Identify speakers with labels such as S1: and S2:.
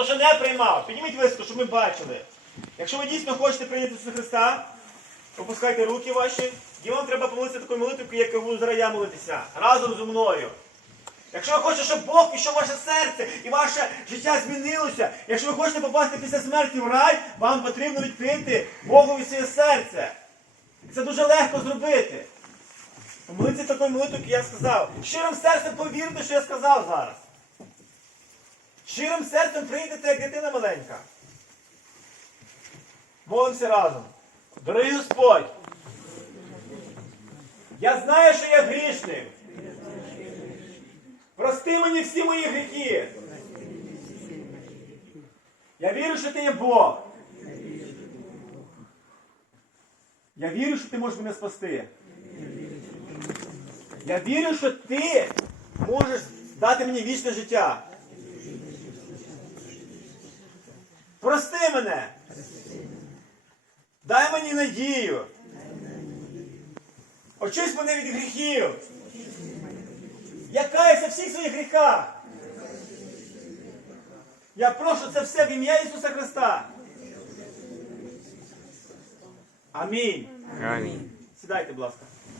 S1: Хто ще не приймав, підніміть високо, щоб ми бачили. Якщо ви дійсно хочете прийняти Ісуса Христа, опускайте руки ваші, і вам треба помолитися такою молитвою, як я буду зараз я молитися, разом зі мною. Якщо ви хочете, щоб Бог пішов в ваше серце і ваше життя змінилося, якщо ви хочете попасти після смерті в рай, вам потрібно відкрити Богові своє серце. І це дуже легко зробити. Помолитися такою молитвою, як я сказав. Щирим серцем повірте, що я сказав зараз. Щирим серцем прийдете, як дитина маленька. Молимося разом. Дорогий Господь, я знаю, що я грішний. Прости мені всі мої гріхи. Я вірю, що ти є Бог. Я вірю, що ти можеш мене спасти. Я вірю, що ти можеш дати мені вічне життя. Прости мене. Дай мені надію. Очись мене від гріхів. Я каюся всіх своїх гріхах. Я прошу це все в ім'я Ісуса Христа. Амінь.
S2: Амінь.
S1: Сідайте, будь ласка.